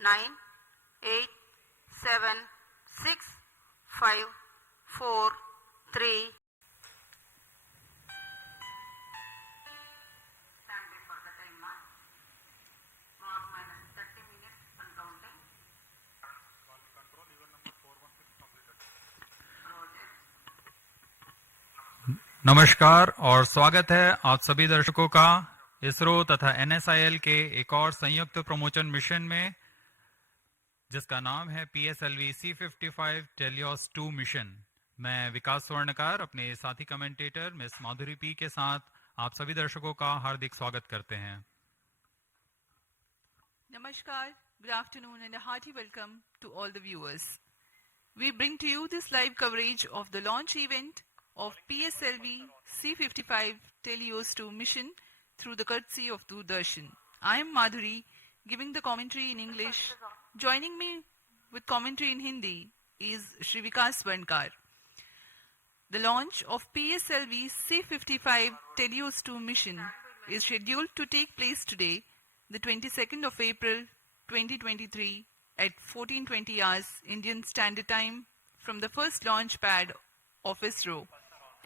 9, 8, 7, 6, 5, 4, 3. Stand by for the time mark. Mark minus 30 minutes and counting. Control event number 416 completed. नमस्कार और स्वागत है आप सभी दर्शकों का इसरो तथा एनएसआईएल के एक और संयुक्त प्रमोशन मिशन में, जिसका नाम है PSLV C55 टेलियोस 2 मिशन। मैं विकास स्वर्णकार अपने साथी कमेंटेटर मिस माधुरी पी के साथ आप सभी दर्शकों का हार्दिक स्वागत करते हैं। Namaskar, good afternoon and a hearty welcome to all the viewers. We bring to you this live coverage of the launch event of PSLV C55 Telios 2 mission through the courtesy of Doordarshan. I am Madhuri, giving the commentary in English. Joining me with commentary in Hindi is Shri Vikas Swarnkar. The launch of PSLV C55 Telios 2 mission is scheduled to take place today, the 22nd of April 2023 at 14:20 hours Indian Standard Time from the first launch pad of ISRO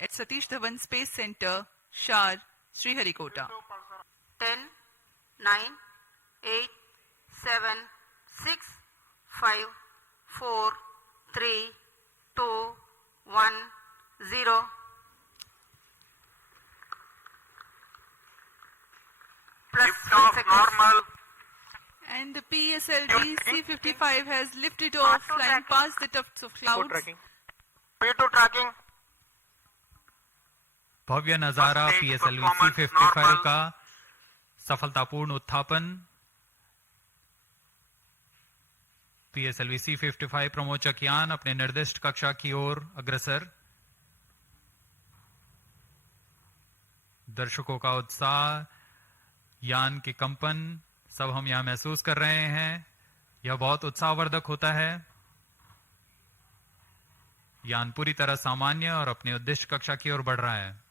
at Satish Dhawan Space Center, Shar, Sriharikota. 10, 9, 8, 7, 6, 5, 4, 3, 2, 1, 0. Plus Lift 3 off seconds. normal. And the PSLV C55 has lifted off, flying past the tufts of clouds. P2 tracking. भव्य नजारा First stage PSLV performance C55 normal. का सफलतापूर्ण उत्थापन। PSLV C55 प्रमोचक यान अपने निर्दिष्ट कक्षा की ओर अग्रसर। दर्शकों का उत्साह, यान के कंपन सब हम यहां महसूस कर रहे हैं। यह बहुत उत्साहवर्धक होता है। यान पूरी तरह सामान्य और अपने उद्दिष्ट कक्षा की ओर बढ़ रहा है।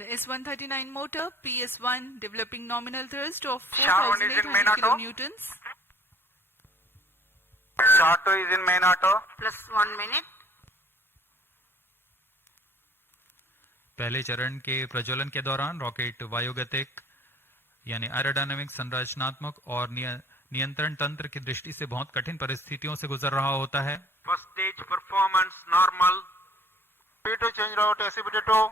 The S139 motor, PS1, developing nominal thrust of Shar one is in main 4,800 auto. kilonewtons. Shot 2 is in main auto. Plus 1 minute. पहले चरण के प्रज्वलन के दौरान रॉकेट वायुगतिक यानी एरोडायनामिक, संरचनात्मक और नियंत्रण तंत्र की दृष्टि से बहुत कठिन परिस्थितियों से गुजर रहा होता है। First stage performance normal. P2 change route SCBT2.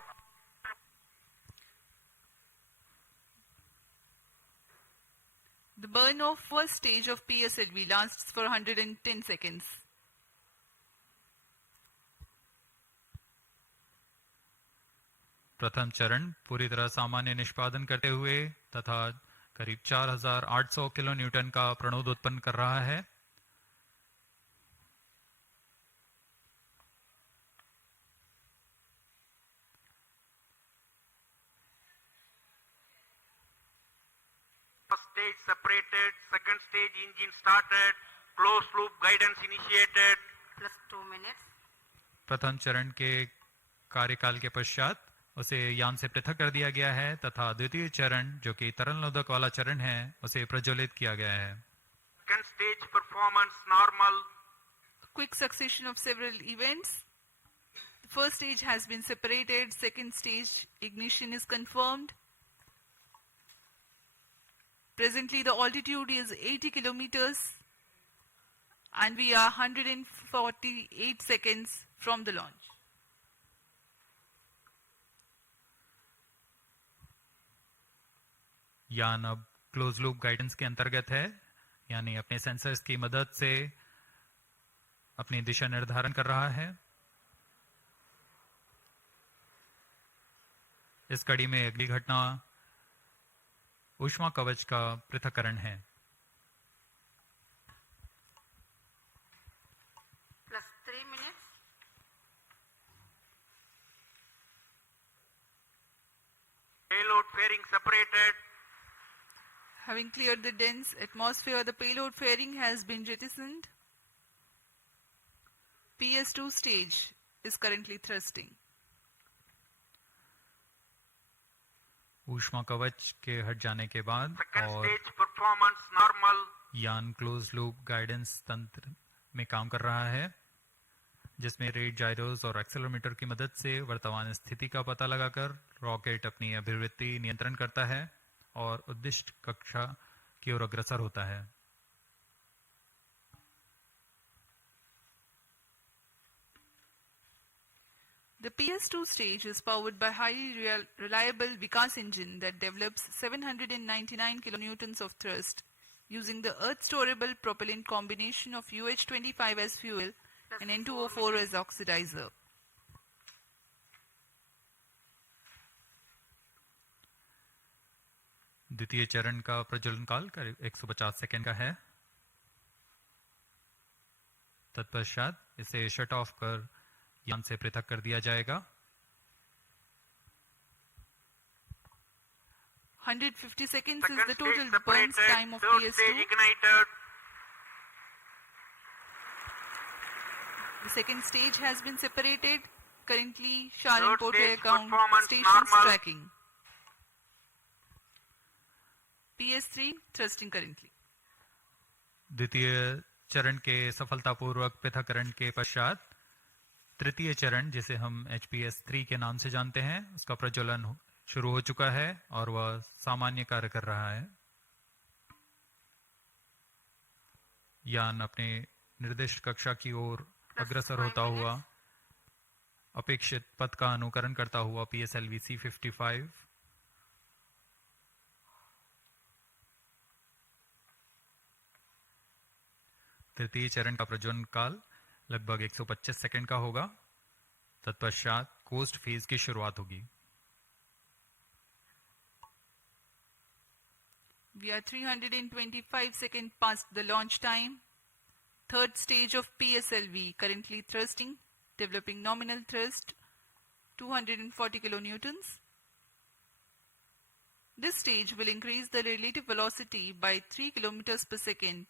The burn of first stage of PSLV lasts for 110 seconds. प्रथम चरण पूरी तरह सामान्य निष्पादन करते हुए तथा करीब 4800 किलो न्यूटन का प्रणोद उत्पन्न कर रहा है। First stage separated. Second stage engine started. Closed loop guidance initiated. Plus 2 minutes. प्रथम चरण के कार्यकाल के पश्चात उसे यान से पृथक कर दिया गया है तथा द्वितीय चरण, जो कि तरल नोदक वाला चरण है, उसे प्रज्वलित किया गया है। Second stage performance normal. Quick succession of several events. The first stage has been separated. Second stage ignition is confirmed. Presently the altitude is 80 kilometers and we are 148 seconds from the launch. यान अब close loop guidance के अंतर्गत है, यानी अपने सेंसर्स की मदद से अपनी दिशा निर्धारण कर रहा है। इस कड़ी में अगली घटना ऊष्मा कवच का पृथक्करण है। Plus 3 minutes. Payload fairing separated. Having cleared the dense atmosphere, the payload fairing has been jettisoned. PS2 stage. is currently thrusting. ऊष्मा कवच के हट जाने के बाद Second और stage performance normal. यान क्लोज लूप गाइडेंस तंत्र में काम कर रहा है, जिसमें रेट जाइरोस और एक्सेलेरोमीटर की मदद से वर्तमान स्थिति का पता लगाकर रॉकेट अपनी अभिवृत्ति नियंत्रण करता है और उद्दिष्ट कक्षा की ओर अग्रसर होता है। The PS2 stage is powered by highly reliable Vikas engine that develops 799 kilonewtons of thrust using the earth-storable propellant combination of UH-25 as fuel and N2O4 as oxidizer. द्वितीय चरण का प्रज्वलन काल करीब 150 सेकेंड का है। तत्पश्चात इसे शट ऑफ कर यान से पृथक कर दिया जाएगा। 150 seconds is Second the stage total separated. burns time of Third stage PS2. ignited. The second stage has been separated. Currently, Sharan Third Portway stage account performance stations normal. tracking. PS3 thrusting currently. द्वितीय चरण के सफलतापूर्वक पृथक्करण के पश्चात तृतीय चरण, जिसे हम HPS3 के नाम से जानते हैं, उसका प्रज्वलन शुरू हो चुका है और वह सामान्य कार्य कर रहा है। यान अपने निर्दिष्ट कक्षा की ओर अग्रसर होता हुआ अपेक्षित पथ का अनुकरण करता हुआ PSLV C55 तृतीय चरण का प्रज्वलन काल लगभग 125 सेकंड का होगा। तत्पश्चात कोस्ट फेज की शुरुआत होगी। We are 325 seconds past the launch time. Third stage of PSLV currently thrusting, developing nominal thrust 240 kilonewtons. This stage will increase the relative velocity by 3 kilometers per second,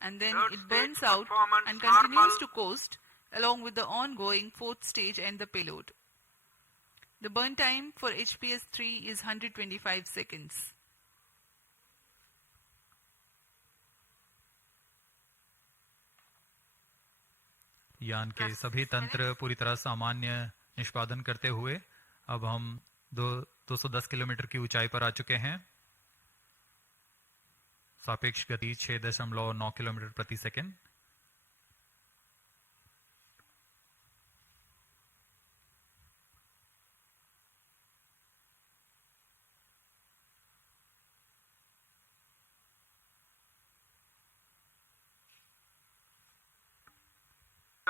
and then Third it burns stage out performance and continues normal. to coast along with the ongoing fourth stage and the payload. The burn time for HPS-3 is 125 seconds. यान के सभी तंत्र पूरी तरह सामान्य निष्पादन करते हुए अब हम 210 किलोमीटर की ऊंचाई पर आ चुके हैं। सापेक्ष गति 6.9 किलोमीटर प्रति second.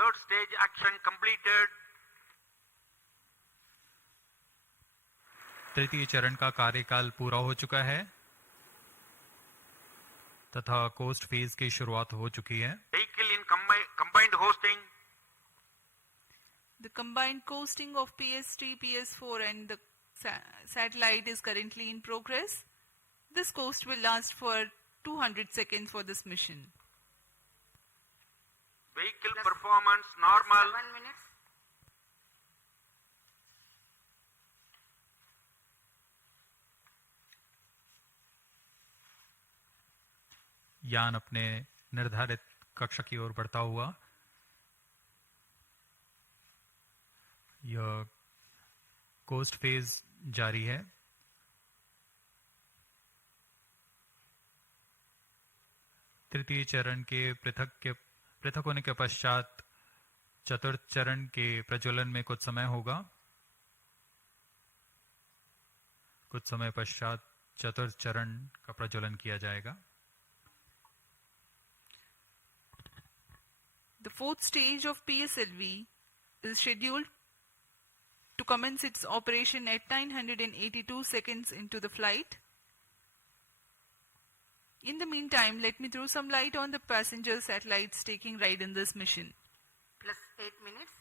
Third stage action completed. तृतीय चरण का कार्यकाल पूरा हो चुका है तथा कोस्ट फेज की शुरुआत हो चुकी है। Vehicle in combined hosting. The combined coasting of PS3, PS4 and the satellite is currently in progress. This coast will last for 200 seconds for this mission. Vehicle performance normal. 7 minutes. यान अपने निर्धारित कक्षा की ओर बढ़ता हुआ यह कोस्ट फेज जारी है। तृतीय चरण के पृथक होने के पश्चात चतुर्थ चरण के प्रज्वलन में कुछ समय होगा। कुछ समय पश्चात चतुर्थ चरण का प्रज्वलन किया जाएगा। The fourth stage of PSLV is scheduled to commence its operation at 982 seconds into the flight. In the meantime, let me throw some light on the passenger satellites taking ride in this mission. Plus 8 minutes.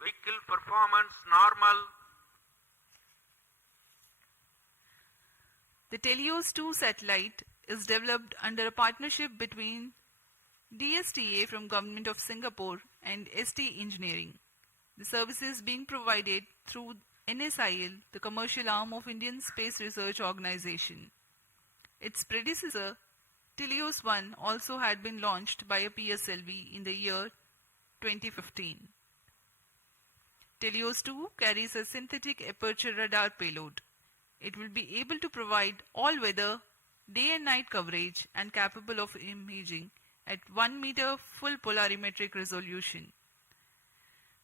Vehicle performance normal. The Telios 2 satellite is developed under a partnership between DSTA from Government of Singapore and ST Engineering. The service is being provided through NSIL, the commercial arm of Indian Space Research Organization. Its predecessor, Teleos 1, also had been launched by a PSLV in the year 2015. Teleos 2 carries a synthetic aperture radar payload. It will be able to provide all-weather, day and night coverage and capable of imaging at 1 meter full polarimetric resolution.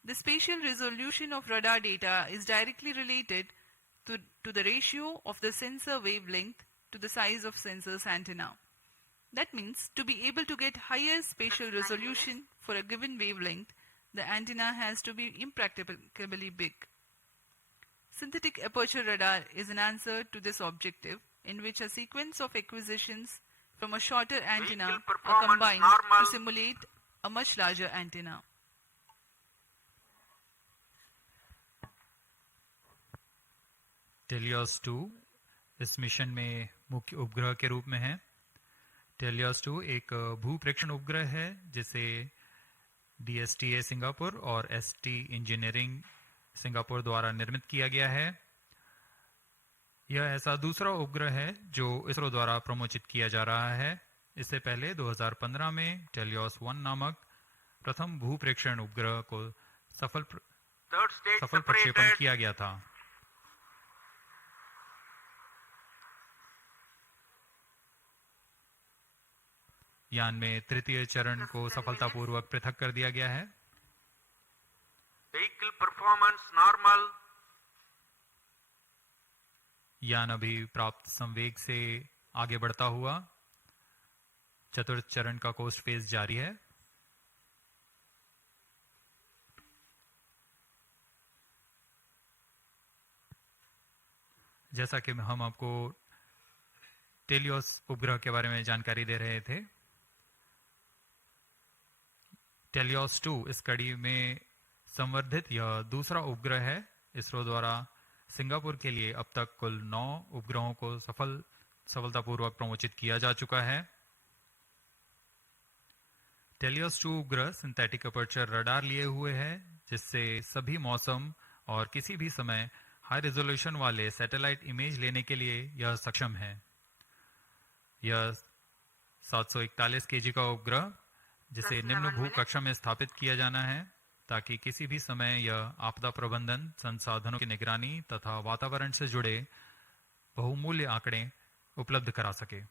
The spatial resolution of radar data is directly related to the ratio of the sensor wavelength to the size of sensor's antenna. That means to be able to get higher spatial resolution for a given wavelength, the antenna has to be impracticably big. Synthetic aperture radar is an answer to this objective, in which a sequence of acquisitions from a shorter antenna are combined to simulate a much larger antenna. Teleost 2 इस मिशन में मुख्य उपग्रह के रूप में है। टेलियोस 2 एक भूप्रेक्षण उपग्रह है जिसे DSTA सिंगापुर और ST इंजीनियरिंग सिंगापुर द्वारा निर्मित किया गया है। यह ऐसा दूसरा उपग्रह है जो इसरो द्वारा प्रमोचित किया जा रहा है। इससे पहले 2015 में टेलियोस 1 नामक प्रथम भूप्रेक्षण उपग्रह को सफल प्रक्षेपण किया गया था। यान में तृतीय चरण को सफलतापूर्वक पृथक कर दिया गया है। Vehicle performance normal. यान अभी प्राप्त संवेग से आगे बढ़ता हुआ चतुर्थ चरण का कोस्ट फेज जारी है। जैसा कि हम आपको टेलियोस उपग्रह के बारे में जानकारी दे रहे थे, टेलियोस 2 इस कड़ी में संवर्धित यह दूसरा उपग्रह है। इसरो द्वारा सिंगापुर के लिए अब तक कुल 9 उपग्रहों को सफलतापूर्वक प्रमोचित किया जा चुका है। टेलियोस 2 उपग्रह सिंथेटिक अपर्चर रडार लिए हुए है, जिससे सभी मौसम और किसी भी समय हाई रेजोल्यूशन वाले सैटेलाइट इमेज लेने के लिए यह सक्षम है। यह 741 kg का उपग्रह जिसे निम्न भू कक्षा में स्थापित किया जाना है, ताकि किसी भी समय यह आपदा प्रबंधन, संसाधनों की निगरानी तथा वातावरण से जुड़े बहुमूल्य आंकड़े उपलब्ध करा सके।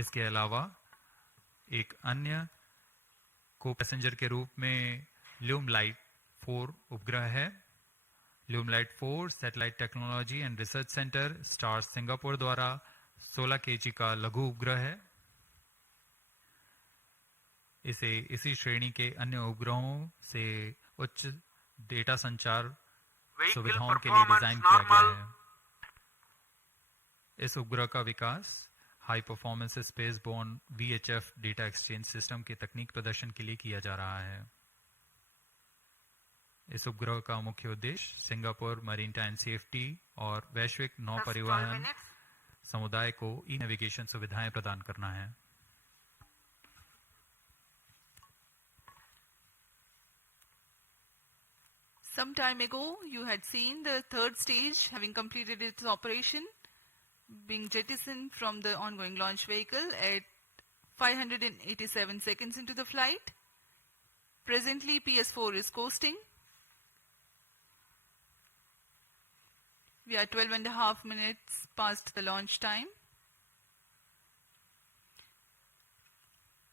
इसके अलावा एक अन्य को पैसेंजर के रूप में ल्यूमलाइट 4 उपग्रह है। ल्यूमलाइट 4 satellite technology and research centre star Singapore द्वारा 16 kg का लघु उपग्रह है। इसे इसी श्रेणी के अन्य उपग्रहों से उच्च डेटा संचार सुविधाओं के लिए डिजाइन किया गया है। इस उपग्रह का विकास high performance space borne VHF data exchange system के तकनीक प्रदर्शन के लिए किया जा रहा है। इस उपग्रह का मुख्य उद्देश्य सिंगापुर मरीनटाइन सेफ्टी और वैश्विक नौ परिवहन समुदाय को ई-नेविगेशन सुविधाएं प्रदान करना है। Some time ago, you had seen the third stage having completed its operation, being jettisoned from the ongoing launch vehicle at 587 seconds into the flight. Presently, PS4 is coasting. We are 12.5 minutes past the launch time.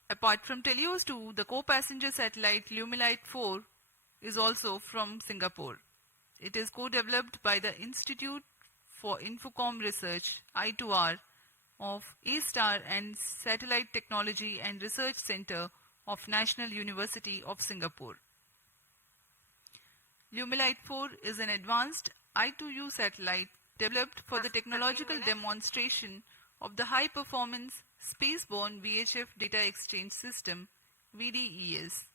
Apart from Teleos 2, the co-passenger satellite Lumilite 4 is also from Singapore. It is co-developed by the Institute for Infocom Research, I2R, of A-Star and Satellite Technology and Research Center of National University of Singapore. Lumilite 4 is an advanced I2U satellite developed for the technological demonstration of the high-performance spaceborne VHF data exchange system, VDES.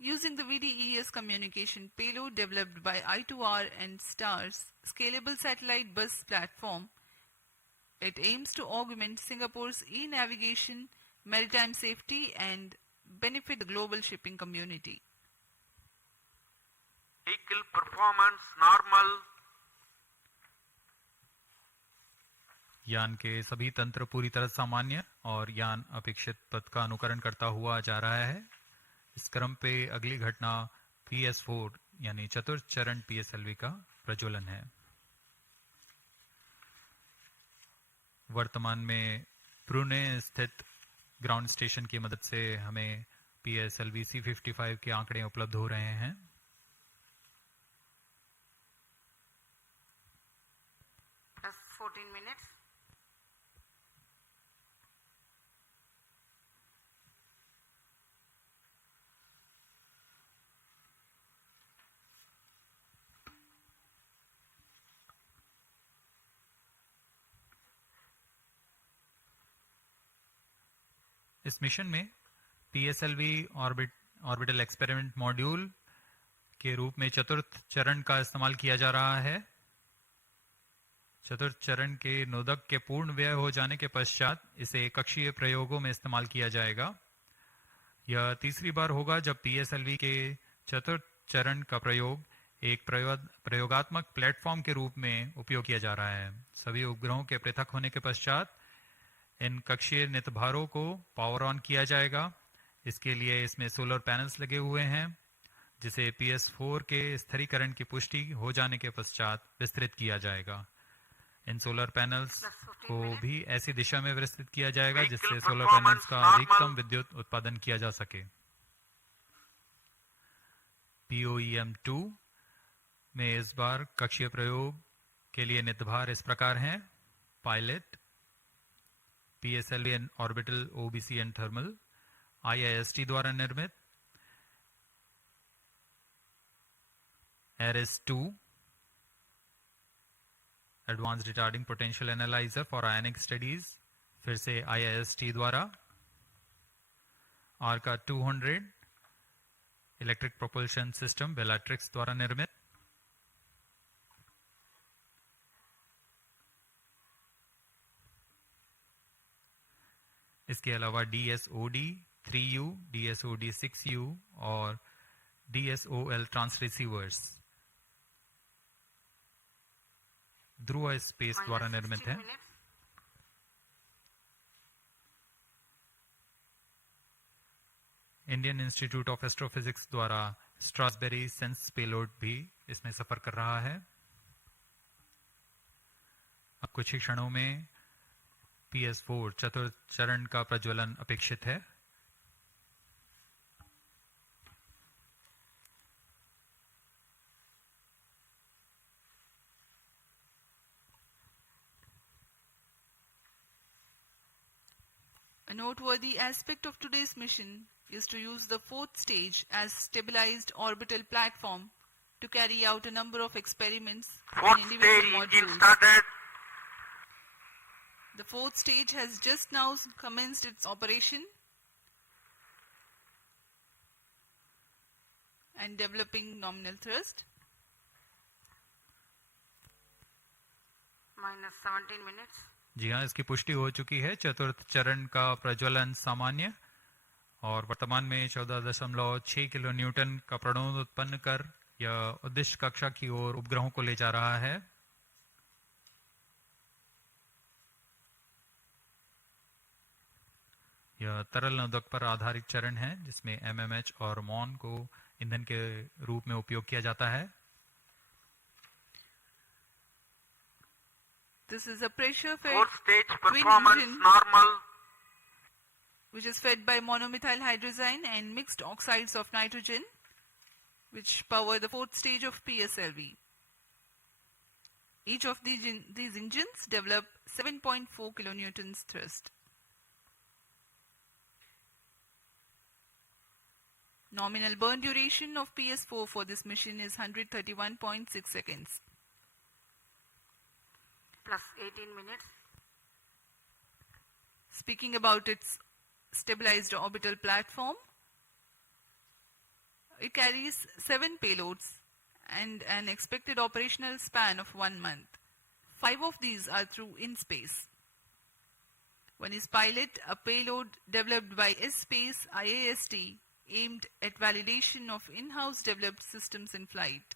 Using the VDES communication payload developed by I2R and STAR's scalable satellite bus platform, it aims to augment Singapore's e-navigation maritime safety and benefit the global shipping community. Vehicle performance normal. यान के सभी तंत्र पूरी तरह सामान्य और यान अपेक्षित पथ का अनुकरण करता हुआ जा रहा है। इस क्रम पे अगली घटना PS4 यानी चतुर्थ चरण PSLV का प्रज्वलन है। वर्तमान में पुणे स्थित ग्राउंड स्टेशन की मदद से हमें PSLV C55 के आंकड़े उपलब्ध हो रहे हैं। Plus 14 minutes. इस मिशन में PSLV ऑर्बिटल एक्सपेरिमेंट मॉड्यूल के रूप में चतुर्थ चरण का इस्तेमाल किया जा रहा है। चतुर्थ चरण के नोदक के पूर्ण व्यय हो जाने के पश्चात इसे कक्षीय प्रयोगों में इस्तेमाल किया जाएगा। यह तीसरी बार होगा जब PSLV के चतुर्थ चरण का प्रयोग एक प्रयोगात्मक प्लेटफॉर्म के रूप में उपयोग किया जा रहा है। सभी उपग्रहों के पृथक होने के पश्चात इन कक्षीय नितभारों को पावर ऑन किया जाएगा। इसके लिए इसमें सोलर पैनल्स लगे हुए हैं जिसे PS4 के स्थिरीकरण की पुष्टि हो जाने के पश्चात विस्तृत किया जाएगा। इन सोलर पैनल्स को भी ऐसी दिशा में विस्तृत किया जाएगा जिससे सोलर पैनल्स का अधिकतम विद्युत उत्पादन किया जा सके। POEM-2 में इस बार कक्षीय प्रयोग के लिए नितभार इस प्रकार हैं। Pilot, PSLV and orbital OBC and thermal IIST द्वारा निर्मित, ARIS-2 advanced retarding potential analyser for आयनिक स्टडीज फिर से IIST द्वारा, ARCA 200 इलेक्ट्रिक प्रोपल्शन सिस्टम बेलाट्रिक्स द्वारा निर्मित, इसके अलावा DSOD 3U, DSOD 6U और DSOL ट्रांस रिसीवर्स ध्रुव स्पेस द्वारा निर्मित है। इंडियन इंस्टीट्यूट ऑफ एस्ट्रोफिजिक्स द्वारा स्ट्रासबेरी सेंस पेलोड भी इसमें सफर कर रहा है। अब कुछ ही क्षणों में PS4 चतुर्थ चरण का प्रज्वलन अपेक्षित है। A noteworthy aspect of today's mission is to use the fourth stage as stabilized orbital platform to carry out a number of experiments Fourth in stage individual engine modules. started. The fourth stage has just now commenced its operation and developing nominal thrust. Minus 17 minutes. जी हाँ, इसकी पुष्टि हो चुकी है। चतुर्थ चरण का प्रज्वलन सामान्य और वर्तमान में 14.6 किलो न्यूटन का प्रणोद उत्पन्न कर यह उद्दिष्ट कक्षा की ओर उपग्रहों को ले जा रहा है। यह तरल नोदक पर आधारित चरण है जिसमें MMH और MON को ईंधन के रूप में उपयोग किया जाता है। This is a pressure fed Fourth stage twin performance engine normal. which is fed by monomethyl hydrazine and mixed oxides of nitrogen, which power the fourth stage of PSLV. Each of these engines develop 7.4 kilonewtons thrust. Nominal burn duration of PS4 for this mission is 131.6 seconds. Plus 18 minutes. Speaking about its stabilized orbital platform, it carries 7 payloads and an expected operational span of 1 month. 5 of these are through in space, One is Pilot, a payload developed by S-Space IAST aimed at validation of in-house developed systems in flight.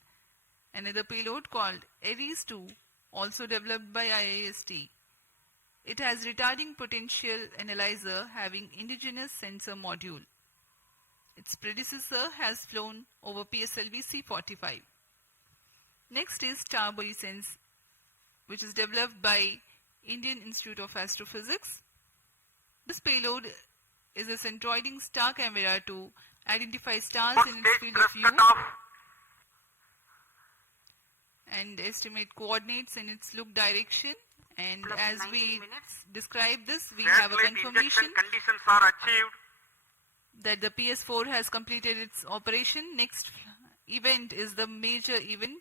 Another payload called Ares-2, also developed by IAST. It has retarding potential analyzer having indigenous sensor module. Its predecessor has flown over PSLV C-45. Next is Starboresense, which is developed by Indian Institute of Astrophysics. This payload is a centroiding star camera to identify stars First in its stage field of thrust view cut off. and estimate coordinates in its look direction. And Plus as 90 we minutes. describe this, we have a Satellite confirmation injection conditions are achieved. that the PS4 has completed its operation. Next event is the major event,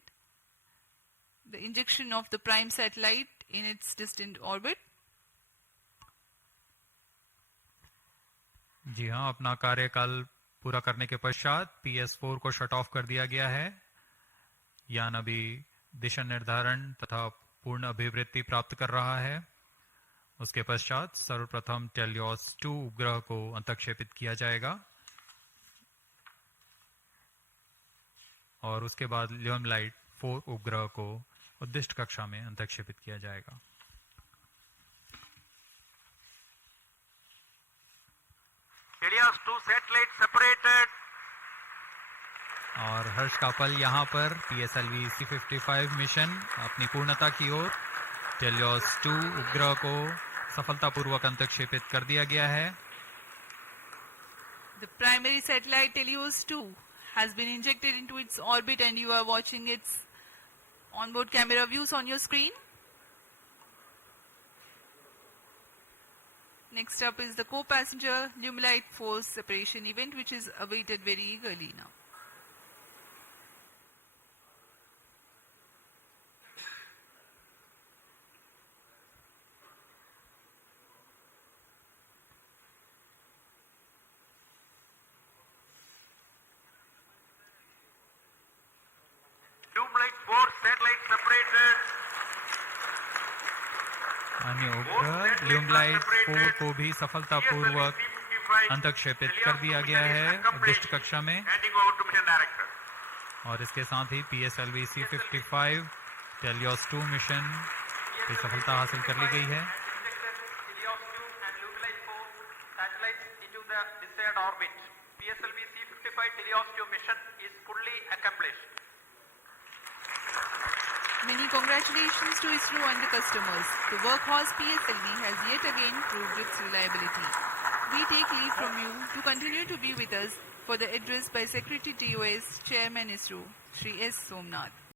the injection of the prime satellite in its distant orbit. जी हाँ, अपना कार्यकाल पूरा करने के पश्चात PS4 को shut off कर दिया गया है। यान अभी दिशा निर्धारण तथा पूर्ण अभिवृत्ति प्राप्त कर रहा है। उसके पश्चात सर्वप्रथम टेलियोस 2 उपग्रह को अंतक्षेपित किया जाएगा और उसके बाद ल्यूमलाइट 4 उपग्रह को उद्दिष्ट कक्षा में अंतक्षेपित किया जाएगा। Helios 2 satellite separated. और हर्ष कापल यहाँ पर PSLV C-55 मिशन अपनी पूर्णता की ओर। टेलियोस 2 उपग्रह को सफलतापूर्वक अंतक्षेपित कर दिया गया है। The primary satellite Helios 2 has been injected into its orbit and you are watching its onboard camera views on your screen. Next up is the co-passenger Lumilite 4 separation event, which is awaited very eagerly now. Lumilite 4 satellite separated. अन्य उपग्रह ल्यूमलाइट 4 को भी सफलतापूर्वक अंतक्षेपित कर दिया गया है उद्दिष्ट कक्षा में। Handing over to mission director. और इसके साथ ही PSLV C-55 टेलियोस 2 मिशन की सफलता हासिल कर ली गई है। Helios 2 and Lumilite 4 satellites into the desired orbit. PSLV C-55 Helios 2 mission is fully accomplished. Many congratulations to ISRO and the customers. The workhorse PSLV has yet again proved its reliability. We take leave from you to continue to be with us for the address by Secretary TOS Chairman ISRO, Shri S. Somnath.